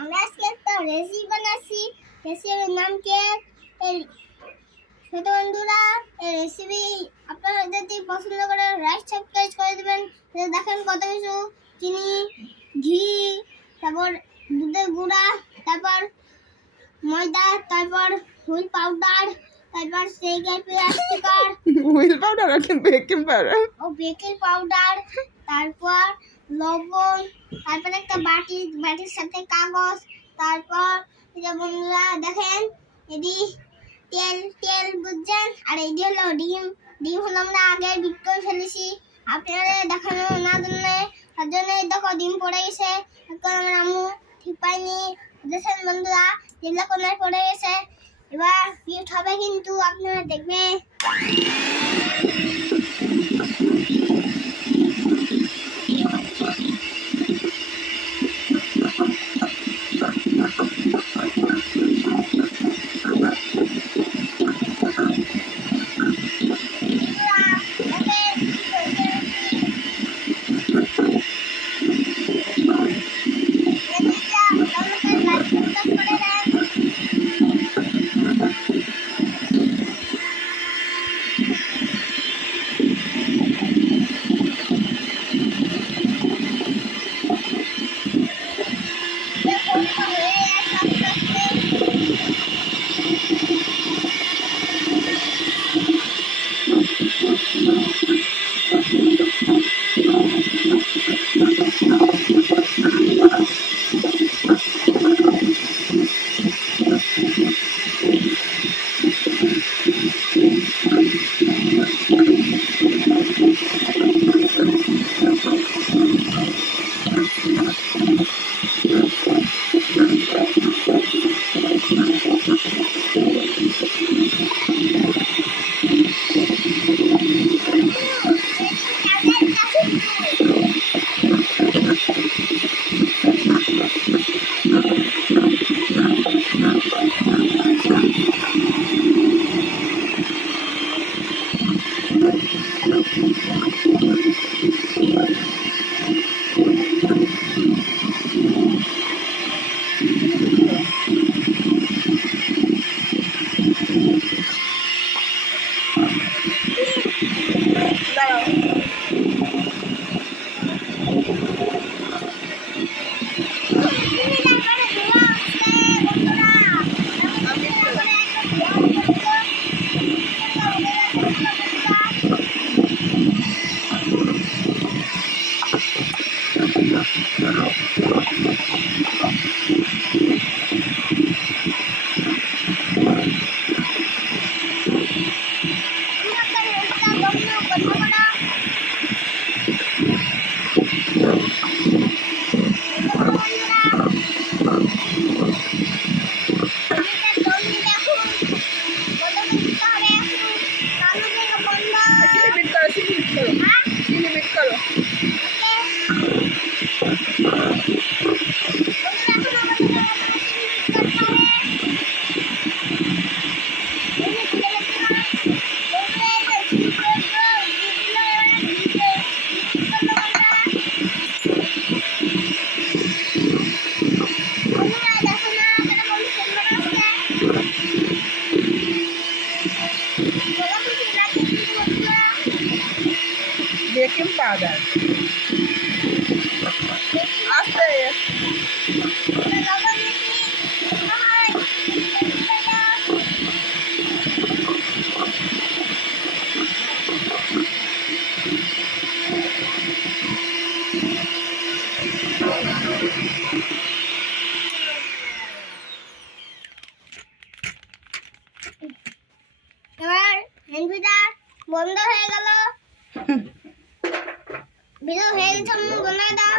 আমরা আজকে একটা রেসিপি বানাচ্ছি। রেসিপির নাম কেক। ছোট বন্ধুরা, এই রেসিপি আপনারা যদি পছন্দ করেন লাইক সাবস্ক্রাইব করে দেবেন। দেখেন কত কিছু চিনি, ঘি, তারপর দুধের গুঁড়া, তারপর ময়দা, তারপর হুইল পাউডার, তারপর সেগার প্লাস্টিকার হুইল পাউডার আর বেকিং পাউডার ও বেকিং পাউডার, তারপর লবণ, তারপর একটা বাটির সাথে কাগজ, তারপর এই যে বন্ধুরা দেখেন এদি তেল বুঝছেন, আর এই হলো ডিম হলো আমরা আগে বিট করে ফেলেছি আপনাদের দেখানো না জন্য, তার জন্য দেখো ডিম পড়ে গেছে। এখন আমার আম্মু ঠিক পাইনি দেখেন বন্ধুরা, যেগুলো কোনায় পড়ে গেছে। এবার গিফট হবে কিন্তু আপনারা দেখবেন। বেকিং পাউডার আস্তে এবার হ্যান্ডবিটা বন্ধ হয়ে গেল। ভিডিও হয়ে গেছে, বন্ধ দাও।